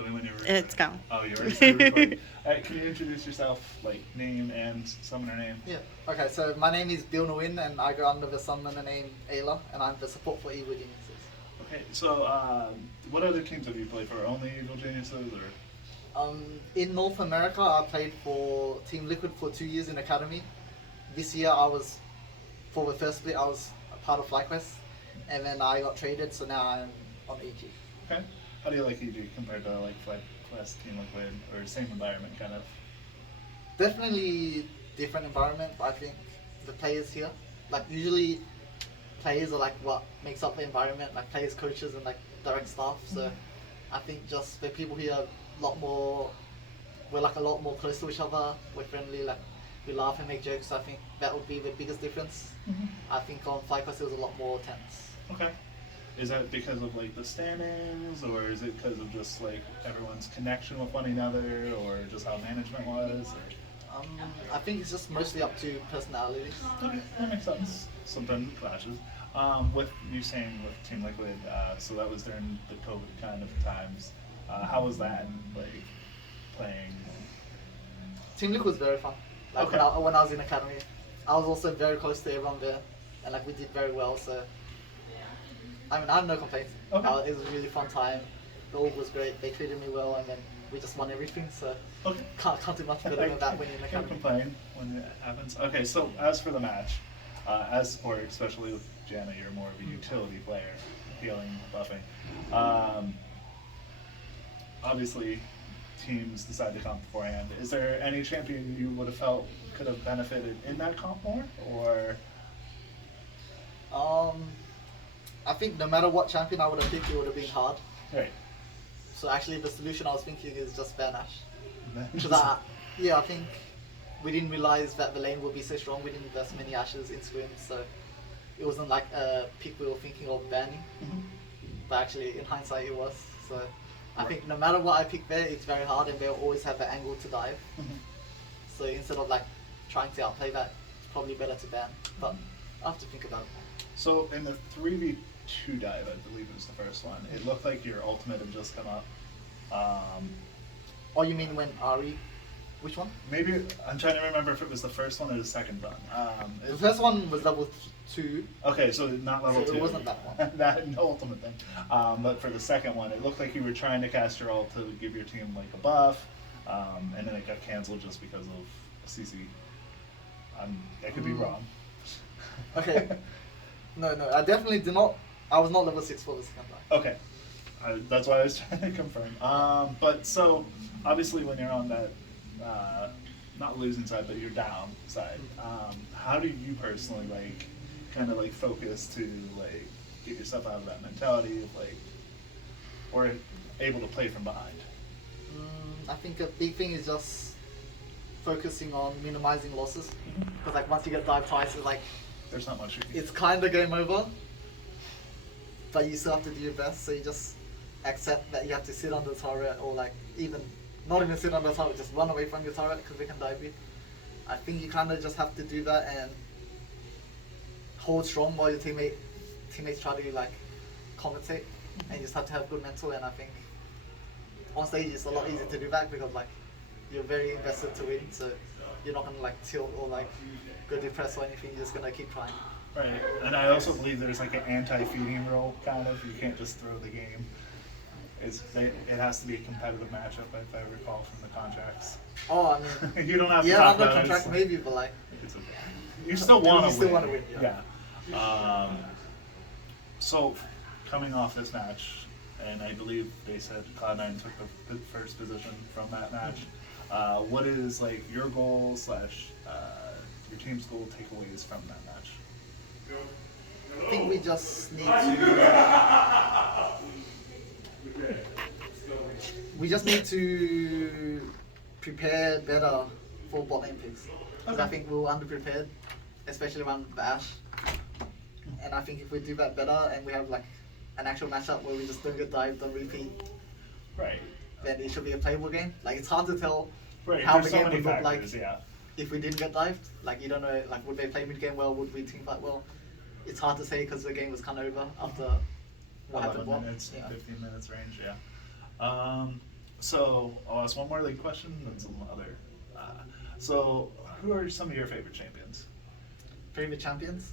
Tell me when you're It's go. Oh, you already started recording. Can you introduce yourself, like name and summoner name? Yeah. Okay, so my name is Bill Nguyen and I go under the summoner name Ayla and I'm the support for Evil Geniuses. Okay, so what other teams have you played for? Only Evil Geniuses, or? In North America, I played for Team Liquid for 2 years in academy. This year, for the first split, I was a part of FlyQuest, and then I got traded, so now I'm on EG. Okay. How do you like EG compared to like FlyQuest, Team Liquid, or same environment kind of? Definitely different environment, but I think the players here, like usually players are like what makes up the environment, like players, coaches, and like direct staff. So I think just the people here are a lot more, we're like a lot more close to each other. We're friendly, like we laugh and make jokes. So I think that would be the biggest difference. I think on FlyQuest it was a lot more tense. Okay. Is that because of like the standings, or is it because of just like everyone's connection with one another, or just how management was? Or? I think it's just mostly up to personalities. Okay, that makes sense. Sometimes it clashes. With you saying with Team Liquid, so that was during the COVID kind of times. How was that, like, playing? Team Liquid was very fun. Like Okay. when I was in academy, I was also very close to everyone there, and like we did very well. So I mean, I have no complaints. Okay. It was a really fun time. The org was great. They treated me well, and then we just won everything. So Okay. can't do much better than that when you're in Can't academy. complain when it happens. Okay, so as for the match, as or especially with Jana, you're more of a utility player, healing, buffing. Obviously, teams decide to comp beforehand. Is there any champion you would have felt could have benefited in that comp more, or? I think no matter what champion I would have picked, it would have been hard. Right. So actually, the solution I was thinking is just ban Ash. Because Right. I think we didn't realize that the lane would be so strong. We didn't invest many Ashes into him, so it wasn't like a pick we were thinking of banning. But actually, in hindsight, it was. So I think no matter what I pick there, it's very hard, and they'll always have the angle to dive. So instead of like trying to outplay that, it's probably better to ban. But I have to think about it. So in the 3v2 dive, I believe it was the first one, it looked like your ultimate had just come up. Oh, you mean when Ari? Which one? Maybe, I'm trying to remember if it was the first one or the second run. The first one was level 2. Okay, so not level So 2. it wasn't that one. That no ultimate thing. But for the second one, it looked like you were trying to cast your ult to give your team like a buff, and then it got canceled just because of CC. I could be wrong. Okay. No, I definitely did not. I was not level 6 for the second time. Okay, that's why I was trying to confirm. But so obviously when you're on that, not losing side, but you're down side, how do you personally like kind of like focus to like get yourself out of that mentality of like, or able to play from behind? I think a big thing is just focusing on minimizing losses. Because like once you get dive twice, it's like There's not much you can it's kind of game over. But you still have to do your best. So you just accept that you have to sit on the turret, or like even not even sit on the turret, just run away from your turret because they can dive you. I think you kind of just have to do that and hold strong while your teammates try to like compensate, and you just have to have good mental. And I think on stage it's a lot easier to do that because like you're very invested to win, so you're not gonna like tilt or like go depressed or anything. You're just gonna keep trying. Right, and I also believe there's like an anti-feeding rule, kind of. You can't just throw the game. It has to be a competitive matchup, if I recall from the contracts. Oh, I mean, You don't have to yeah, talk under about it, contract it's- maybe, but like It's okay. You still want to win. You still wanna win, yeah. Yeah. So, coming off this match, and I believe they said Cloud9 took the first position from that match. What is like your goal / your team's goal takeaways from that match? I think we just need to. We just need to prepare better for bot lane picks. Because I think we were underprepared, especially around the Ashe. And I think if we do that better and we have like an actual matchup where we just don't get dived, don't repeat, Right. then it should be a playable game. Like it's hard to tell Right. how There's the so game many would look factors. like Yeah. if we didn't get dived. Like you don't know, like would they play mid game well? Would we team fight well? It's hard to say because the game was kind of over after what 11 happened. What? minutes, Yeah. 15 minutes range. Yeah. So I'll ask one more league question, then some other. So who are some of your favorite champions? Favorite champions?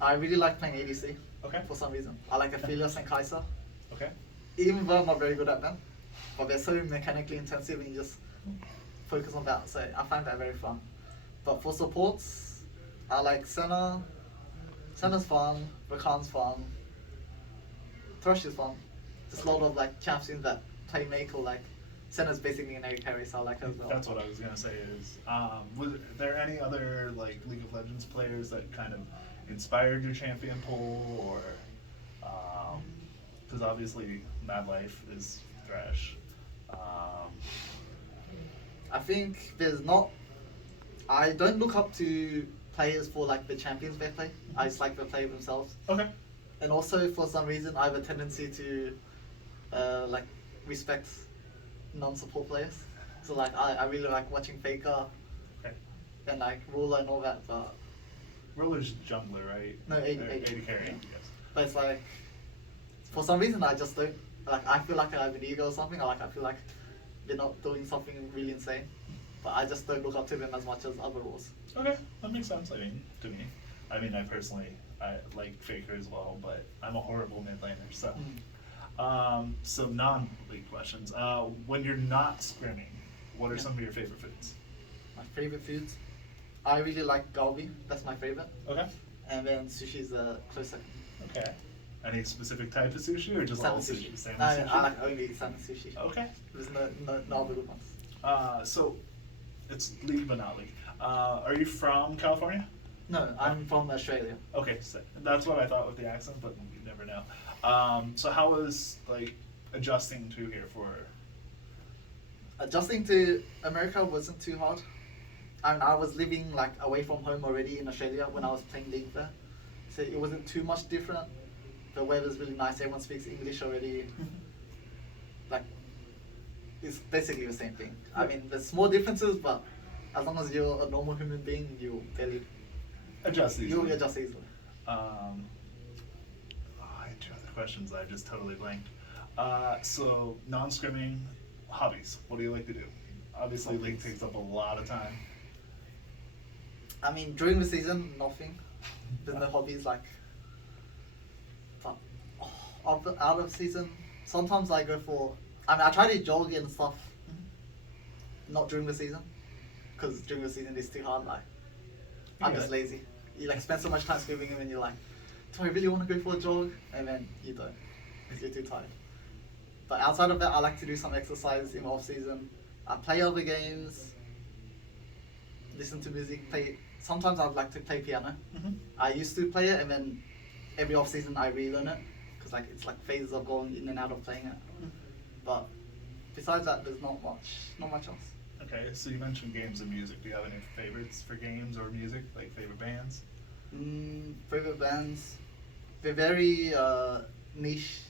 I really like playing ADC Okay. for some reason. I like Aphelios and Kai'Sa, Okay. even though I'm not very good at them. But they're so mechanically intensive and you just focus on that. So I find that very fun. But for supports, I like Senna. Senna's fun. Rakan's fun. Thrush is fun. Just a lot of like champions that play make or like Senna's basically an AD carry, so I like her as well. That's what I was gonna say. Is was there any other like League of Legends players that kind of inspired your champion pool, or because obviously Mad Life is Thresh. I think there's not. I don't look up to players for like the champions they play. I just like the play themselves. Okay. And also for some reason I have a tendency to like respect non-support players. So like I really like watching Faker Okay. and like Ruler and all that, but Roller's jungler, right? No, AD carry. carry. Yeah. Yes. but it's like for some reason I just don't like. I feel like I have an ego or something, or like I feel like they're not doing something really insane. But I just don't look up to them as much as other roles. Okay, that makes sense. I mean, to me, I mean, I like Faker as well, but I'm a horrible mid laner. So, so non-league questions. When you're not scrimming, what are Yeah. some of your favorite foods? My favorite foods, I really like galbi. That's my favorite. Okay. And then sushi is a close second. Okay. Any specific type of sushi or just Salmon all sushi. sushi? Salmon No, sushi? I like only salmon sushi. Okay. There's no other good ones. So, it's league but not league. Are you from California? No, I'm from Australia. Okay, so that's what I thought with the accent, but you never know. So how was like adjusting to here for? Adjusting to America wasn't too hard. I was living like away from home already in Australia when I was playing league there, so it wasn't too much different. The weather's really nice. Everyone speaks English already. Like, it's basically the same thing. I mean, there's small differences, but as long as you're a normal human being, you'll Adjust these. you'll adjust easily. I had two other questions that I just totally blanked. So non-scrimming hobbies. What do you like to do? Obviously, league takes up a lot of time. I mean, during the season, nothing. There's no hobbies like. But out of season, sometimes I go for. I mean, I try to jog and stuff. Not during the season, because during the season it's too hard. Like, I'm Yeah. just lazy. You like spend so much time swimming and then you're like, do I really want to go for a jog? And then you don't, because you're too tired. But outside of that, I like to do some exercise in off season. I play other games, listen to music, play. Sometimes I'd like to play piano. I used to play it, and then every off season I relearn it, because like it's like phases of going in and out of playing it. But besides that, there's not much else. Okay, so you mentioned games and music. Do you have any favorites for games or music, like favorite bands? Favorite bands, they're very niche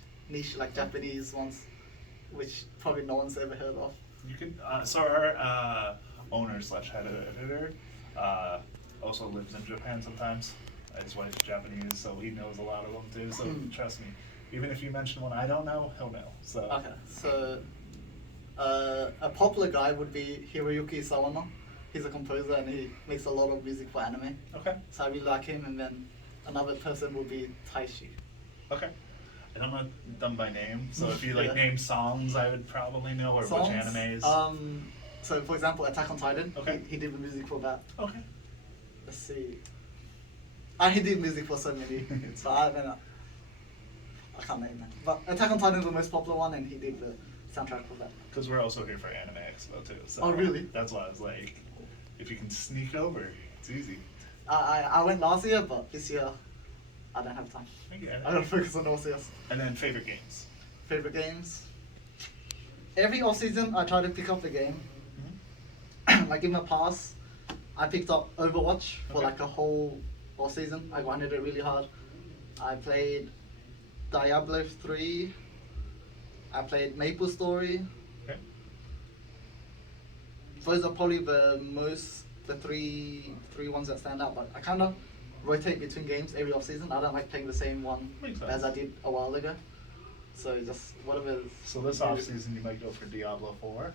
like Japanese ones, which probably no one's ever heard of. You can. So our owner slash head editor also lives in Japan sometimes. His wife's Japanese, so he knows a lot of them too. So trust me, even if you mention one I don't know, he'll know. So. Okay, so a popular guy would be Hiroyuki Sawano. He's a composer and he makes a lot of music for anime. Okay. So I really like him. And then another person would be Taishi. Okay. And I'm not dumb by name, so if you like Yeah. name songs, I would probably know, or Songs, which animes. So for example, Attack on Titan. Okay. He did the music for that. Okay. Let's see. And he did music for so many. So I don't know. I can't name that. But Attack on Titan is the most popular one, and he did the soundtrack for that. Because we're also here for Anime Expo too. So Oh, really? That's why I was like, if you can sneak over, it's easy. I went last year, but this year I don't have time. I get it. I gotta focus on OCS. And then favorite games. Favorite games. Every off season, I try to pick up the game. Like in the past, I picked up Overwatch for Okay. like a whole off season. I grinded it really hard. I played Diablo 3. I played Maple Story. Okay. Those are probably the three ones that stand out. But I kind of rotate between games every off season. I don't like playing the same one Makes sense. as I did a while ago. So just whatever. So this off season you might go for Diablo 4.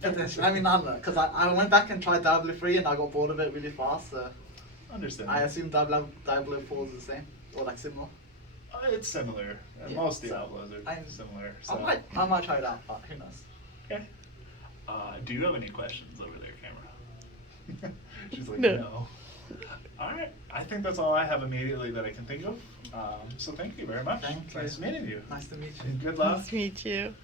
Potentially. I mean, I don't know, because I went back and tried Diablo 3 and I got bored of it really fast. So Understand. I assume Diablo 4 is the same or like similar. It's similar. Yeah, Most so Diablos are similar. So. I might try it out, but who knows? Okay. Do you have any questions over there, Camera? She's like, No. no. All right. I think that's all I have immediately that I can think of. So thank you very much. Thank Nice you. meeting you. Nice to meet you. And good luck. Nice to meet you.